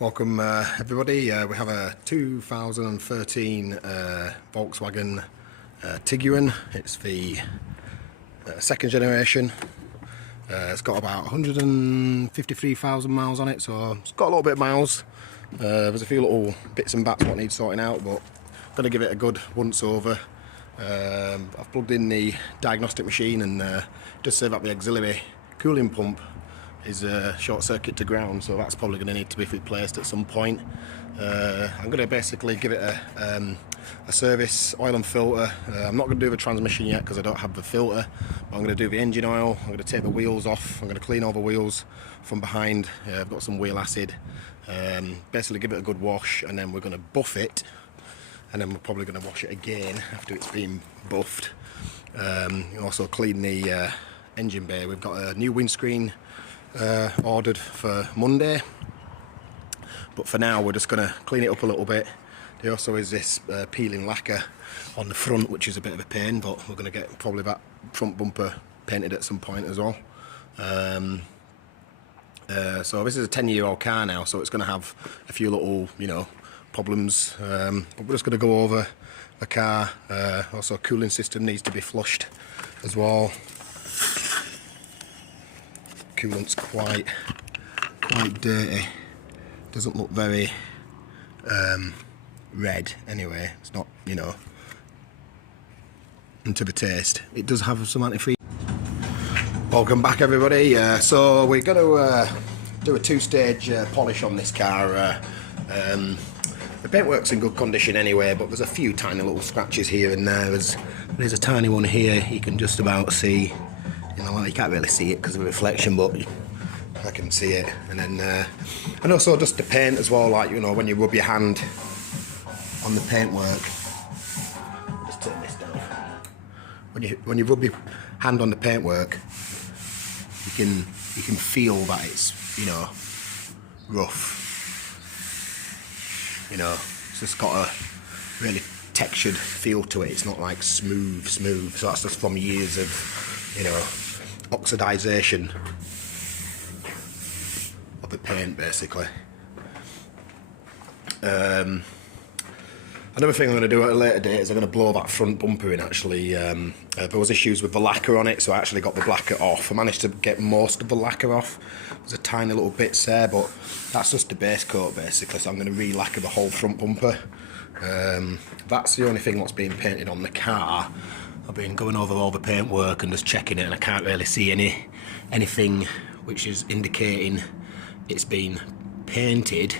Welcome everybody. We have a 2013 Volkswagen Tiguan. It's the second generation. It's got about 153,000 miles on it, so it's got a little bit of miles. There's a few little bits and bats what need sorting out, but I'm going to give it a good once over. I've plugged in the diagnostic machine and just say that the auxiliary cooling pump is short circuit to ground, so that's probably going to need to be replaced at some point. I'm going to basically give it a service, oil and filter. I'm not going to do the transmission yet because I don't have the filter, but I'm going to do the engine oil. I'm going to take the wheels off. I'm going to clean all the wheels from behind. I've got some wheel acid. Basically give it a good wash, and then we're going to buff it, and then we're probably going to wash it again after it's been buffed. Also clean the engine bay. We've got a new windscreen ordered for Monday, but for now we're just going to clean it up a little bit. There also is this peeling lacquer on the front, which is a bit of a pain, but we're going to get probably that front bumper painted at some point as well. So this is a 10-year-old car now, so it's going to have a few little, problems, but we're just going to go over the car. Also, cooling system needs to be flushed as well. Coolant's quite dirty. Doesn't look very red anyway. It's not, into the taste. It does have some antifreeze. Welcome back everybody. So we're going to do a two-stage polish on this car. The paintwork's in good condition anyway, but there's a few tiny little scratches here and there. There's a tiny one here you can just about see. You can't really see it because of the reflection, but I can see it. And then, and also just the paint as well. Like when you rub your hand on the paintwork. Just turn this down. When you rub your hand on the paintwork, you can feel that it's rough. It's just got a really textured feel to it. It's not like smooth. So that's just from years of oxidization of the paint, basically. Another thing I'm going to do at a later date is I'm going to blow that front bumper in. Actually, there was issues with the lacquer on it, so I actually got the lacquer off. I managed to get most of the lacquer off. There's a tiny little bits there, but that's just the base coat basically, so I'm going to re-lacquer the whole front bumper. That's the only thing that's being painted on the car. I've been going over all the paintwork and just checking it, and I can't really see anything which is indicating it's been painted.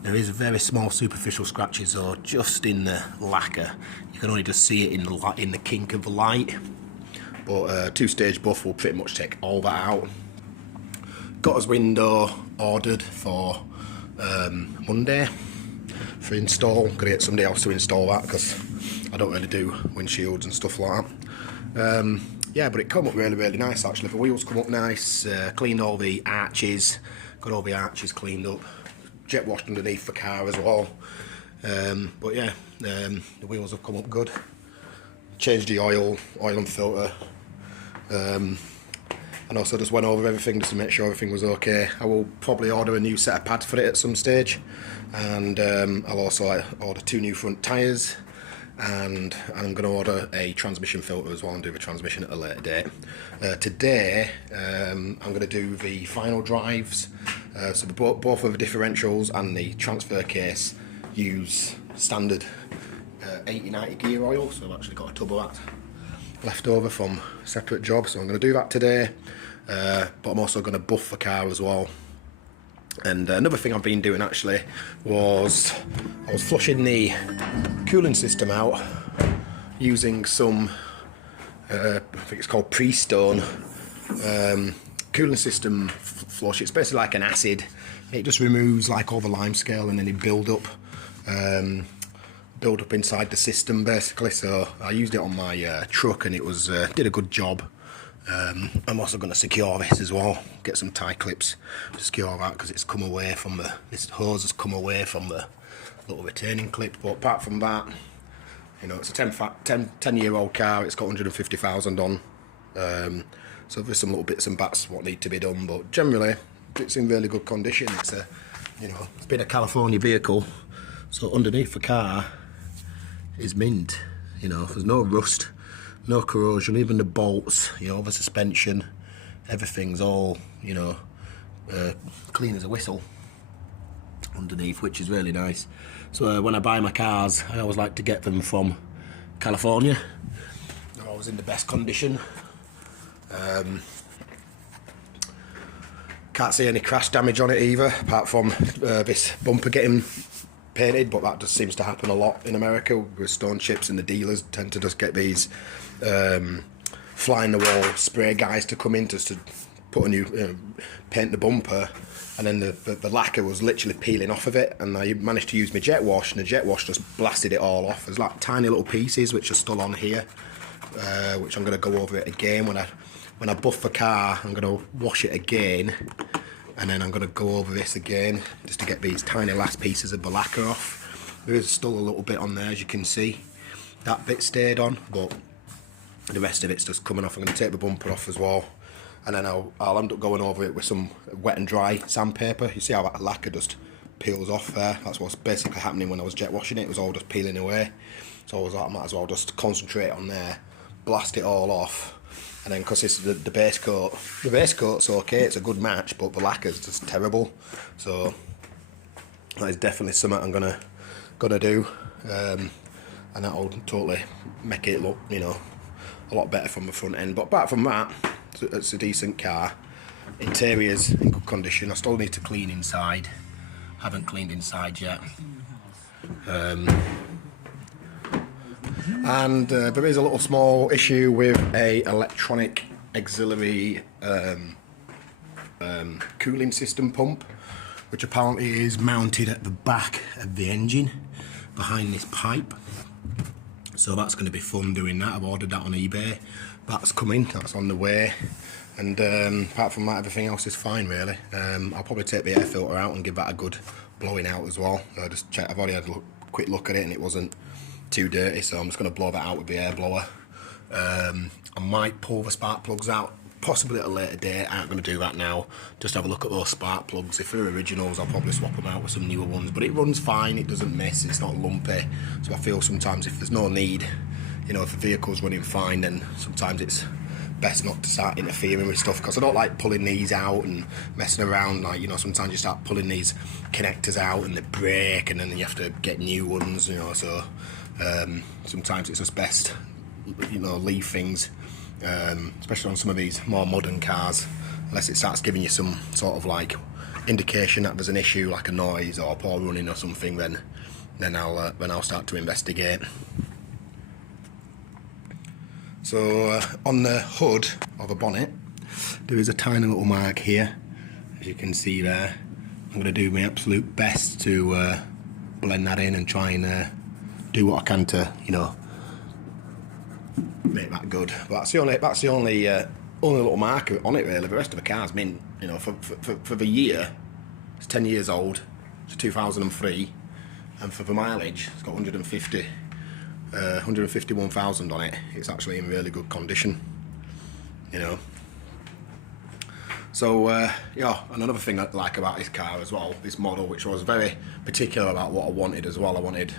There is very small superficial scratches though, just in the lacquer. You can only just see it in the kink of the light. But two-stage buff will pretty much take all that out. Got his window ordered for Monday for install. Gonna get somebody else to install that because I don't really do windshields and stuff like that. Yeah, but it come up really nice actually. The wheels come up nice. Cleaned all the arches. Got all the arches cleaned up. Jet washed underneath the car as well. But yeah, the wheels have come up good. Changed the oil and filter. And also just went over everything just to make sure everything was okay. I will probably order a new set of pads for it at some stage. And I'll also order 2 new front tyres. And I'm going to order a transmission filter as well and do the transmission at a later date. Today I'm going to do the final drives, so both of the differentials and the transfer case use standard 80-90 gear oil, so I've actually got a tub of that left over from a separate job, so I'm going to do that today. But I'm also going to buff the car as well. And another thing I've been doing actually was I was flushing the cooling system out using some I think it's called Pre-Stone cooling system flush. It's basically like an acid. It just removes like all the limescale and then it build up inside the system basically. So I used it on my truck and it was did a good job. I'm also going to secure this as well, get some tie clips to secure that because it's come away from this hose has come away from the little retaining clip. But apart from that, it's a 10-year-old car. It's got 150,000 on, so there's some little bits and bats what need to be done, but generally it's in really good condition. It's a you know, it's been a California vehicle, so underneath the car is mint. You know, there's no rust, no corrosion, even the bolts, you know, the suspension, everything's all, you know, clean as a whistle underneath, which is really nice. So when I buy my cars, I always like to get them from California. They're always in the best condition. Can't see any crash damage on it either, apart from this bumper getting painted, but that just seems to happen a lot in America with stone chips, and the dealers tend to just get these fly in the wall spray guys to come in just to put a new paint the bumper, and then the lacquer was literally peeling off of it, and I managed to use my jet wash, and the jet wash just blasted it all off. There's like tiny little pieces which are still on here, which I'm going to go over it again when I buff the car. I'm going to wash it again, and then I'm going to go over this again just to get these tiny last pieces of the lacquer off. There is still a little bit on there, as you can see. That bit stayed on, but the rest of it's just coming off. I'm going to take the bumper off as well, and then I'll end up going over it with some wet and dry sandpaper. You see how that lacquer just peels off there? That's what's basically happening when I was jet washing it. It was all just peeling away. So I was like, I might as well just concentrate on there, blast it all off. And then, because this is the base coat's okay, it's a good match, but the lacquer's just terrible. So that is definitely something I'm gonna do, and that'll totally make it look, you know, a lot better from the front end. But apart from that, it's a decent car. Interior's in good condition. I still need to clean inside. Haven't cleaned inside yet. And there is a little small issue with a electronic auxiliary cooling system pump, which apparently is mounted at the back of the engine behind this pipe. So that's going to be fun doing that. I've ordered that on eBay. That's coming, that's on the way. And apart from that, everything else is fine really. I'll probably take the air filter out and give that a good blowing out as well. I've already had a quick look at it and it wasn't too dirty, so I'm just going to blow that out with the air blower. I might pull the spark plugs out possibly at a later date. I'm not going to do that now. Just have a look at those spark plugs. If they're originals, I'll probably swap them out with some newer ones, but it runs fine, it doesn't miss, it's not lumpy. So I feel sometimes if there's no need, you know, if the vehicle's running fine, then sometimes it's best not to start interfering with stuff, because I don't like pulling these out and messing around. Like, you know, sometimes you start pulling these connectors out and they break, and then you have to get new ones, you know. So sometimes it's just best, you know, leave things, especially on some of these more modern cars, unless it starts giving you some sort of like indication that there's an issue, like a noise or poor running or something, then I'll start to investigate. So on the hood of the bonnet, there is a tiny little mark here, as you can see there. I'm going to do my absolute best to blend that in and try and do what I can to, you know, make that good. But that's the only little mark on it really. The rest of the car's mint, you know, for the year. It's 10 years old. It's 2003, and for the mileage, it's got 151,000 on it. It's actually in really good condition, you know. So yeah, and another thing I like about this car as well, this model, which I was very particular about what I wanted as well. I wanted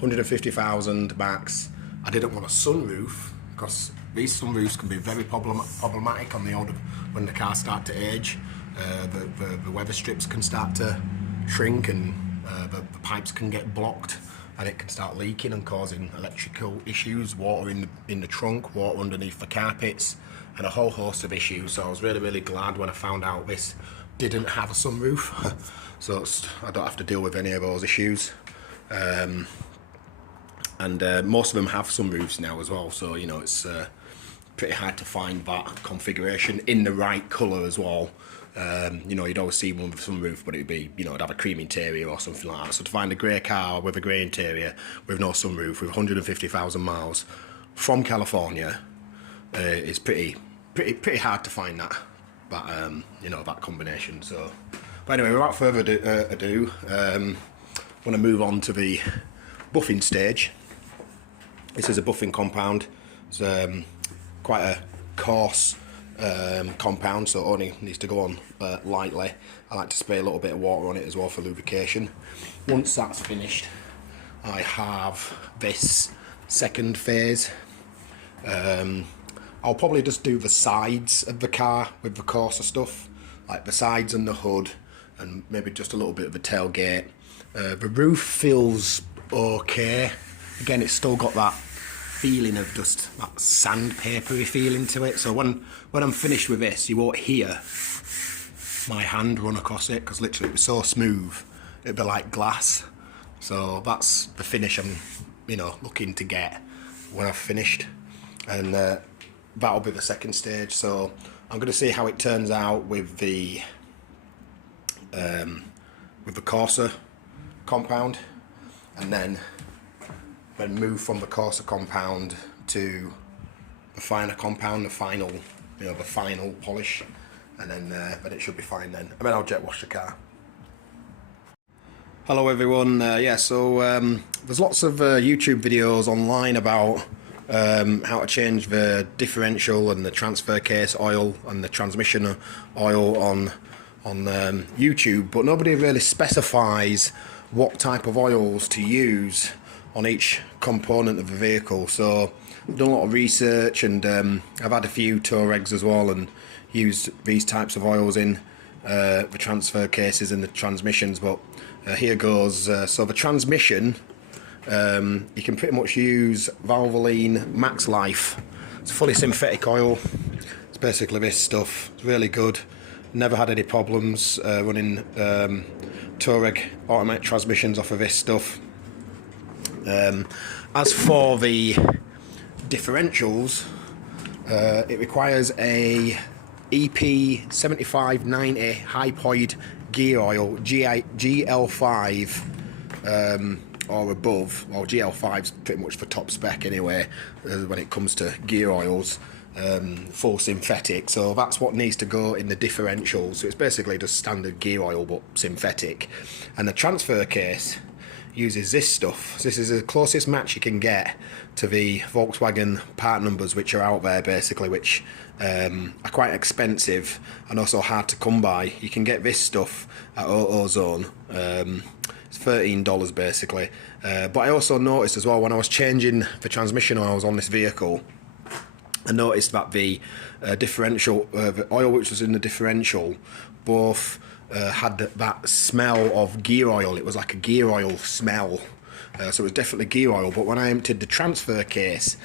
150,000 max. I didn't want a sunroof, because these sunroofs can be very problematic on the older, when the cars start to age. The weather strips can start to shrink, and the pipes can get blocked, and it can start leaking and causing electrical issues, water in the trunk, water underneath the carpets, and a whole host of issues. So I was really glad when I found out this didn't have a sunroof, so I don't have to deal with any of those issues. And most of them have sunroofs now as well, so you know, it's pretty hard to find that configuration in the right colour as well. You know, you'd always see one with a sunroof, but it'd be, you know, it'd have a cream interior or something like that. So to find a grey car with a grey interior with no sunroof with 150,000 miles from California is pretty hard to find that you know, that combination. So, but anyway, without further ado, I want to move on to the buffing stage. This is a buffing compound. It's quite a coarse compound, so it only needs to go on lightly. I like to spray a little bit of water on it as well for lubrication. Once that's finished, I have this second phase. I'll probably just do the sides of the car with the coarser stuff, like the sides and the hood, and maybe just a little bit of the tailgate. The roof feels okay. Again, it's still got that feeling of just that sandpapery feeling to it. So when I'm finished with this, you won't hear my hand run across it, because literally it was so smooth, it'd be like glass. So that's the finish I'm, looking to get when I've finished, and that'll be the second stage. So I'm going to see how it turns out with the coarser compound, and then move from the coarser compound to the finer compound, the final polish, and then it should be fine then. And then I'll jet wash the car. Hello everyone. So there's lots of YouTube videos online about how to change the differential and the transfer case oil and the transmission oil on YouTube, but nobody really specifies what type of oils to use on each component of the vehicle. So I've done a lot of research, and I've had a few Touaregs as well and used these types of oils in the transfer cases and the transmissions. But here goes. So the transmission, you can pretty much use Valvoline Max Life. It's fully synthetic oil. It's basically this stuff. It's really good. Never had any problems running Touareg automatic transmissions off of this stuff. As for the differentials, it requires a EP 7590 Hypoid gear oil, GL5 or above. Well, GL5's pretty much for top spec anyway when it comes to gear oils. Full synthetic, so that's what needs to go in the differentials. So it's basically just standard gear oil but synthetic. And the transfer case uses this stuff. This is the closest match you can get to the Volkswagen part numbers which are out there, basically, which are quite expensive and also hard to come by. You can get this stuff at AutoZone. It's $13 basically. But I also noticed as well, when I was changing the transmission oils on this vehicle, I noticed that the differential, the oil which was in the differential, both had that smell of gear oil. It was like a gear oil smell, so it was definitely gear oil. But when I emptied the transfer case,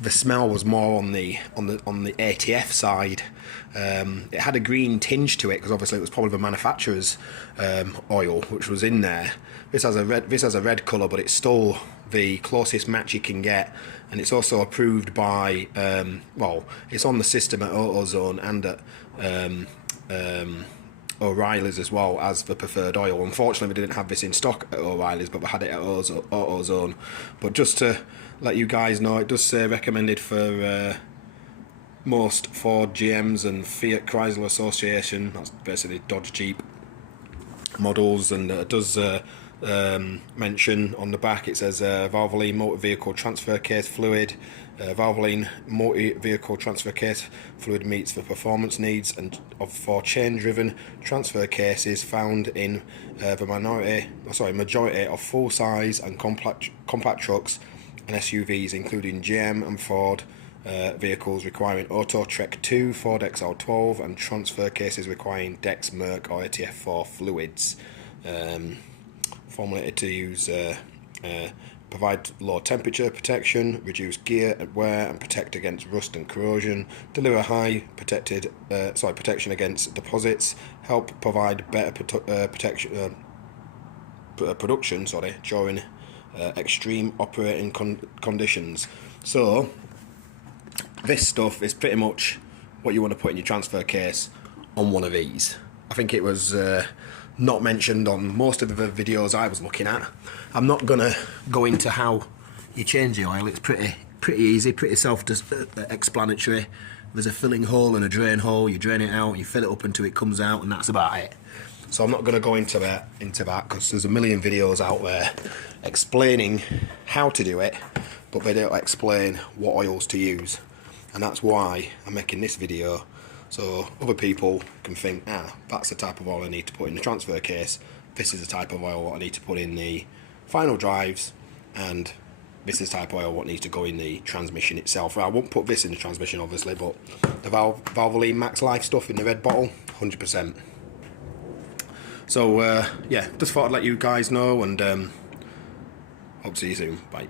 the smell was more on the ATF side. It had a green tinge to it because obviously it was probably the manufacturer's oil which was in there. This has a red colour, but it's still the closest match you can get, and it's also approved by it's on the system at AutoZone and at O'Reilly's as well as the preferred oil. Unfortunately, we didn't have this in stock at O'Reilly's, but we had it at AutoZone. But just to let you guys know, it does say recommended for most Ford, GMs and Fiat Chrysler Association, that's basically Dodge, Jeep models, and it does mention on the back, it says Valvoline Motor Vehicle Transfer Case Fluid. Valvoline Motor Vehicle Transfer Case Fluid meets the performance needs and for chain-driven transfer cases found in the majority of full-size and compact trucks and SUVs, including GM and Ford vehicles requiring Auto Trek 2, Ford XL12, and transfer cases requiring Dex, Merc, or ATF4 fluids. Formulated to use provide low temperature protection, reduce gear wear and protect against rust and corrosion, deliver high protection against deposits, help provide better production during extreme operating conditions. So this stuff is pretty much what you want to put in your transfer case on one of these. I think it was not mentioned on most of the videos I was looking at. I'm not gonna go into how you change the oil. It's pretty easy, pretty self-explanatory. There's a filling hole and a drain hole. You drain it out, you fill it up until it comes out, and that's about it. So I'm not gonna go into that because there's a million videos out there explaining how to do it, but they don't explain what oils to use, and that's why I'm making this video, So other people can think, that's the type of oil I need to put in the transfer case, this is the type of oil what I need to put in the final drives, and this is the type of oil what needs to go in the transmission itself. I won't put this in the transmission obviously, but the Valvoline Max Life stuff in the red bottle, 100%. So yeah, just thought I'd let you guys know, and hope to see you soon. Bye.